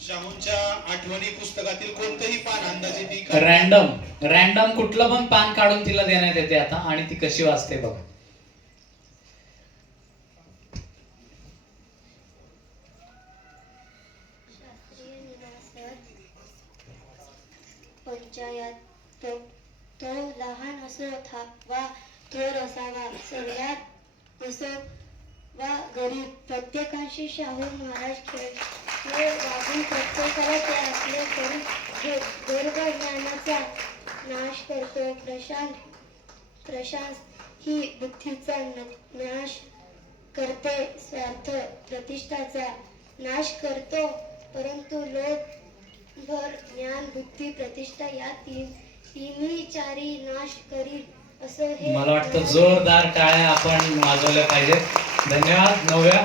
शाहूंच्या आठवणी पुस्तकातील कोणतंही पान अंदाजे रॅन्डम कुठलं पण पान काढून तिला देण्यात येते आता, आणि ती कशी वाचते बघा. शास्त्रीय निवासात पंचायत तो लहान असो वा थोर असावा, सगळ्यात असो वा गरीब, प्रत्येकाशी शाहू महाराज खेळ वागून प्रत्येकाला ते आपले करून गर्भ ज्ञानाचा नाश करतो. प्रशांत ही बुद्धीचा नाश करते, स्वार्थ प्रतिष्ठाचा नाश करतो. परंतु लोभ, ज्ञान, बुद्धी, प्रतिष्ठा या तिन्ही चारी नाश करीत असं हे मला वाटतं जोरदार टाळ्या आपण वाजवल्या पाहिजेत. धन्यवाद नव्या.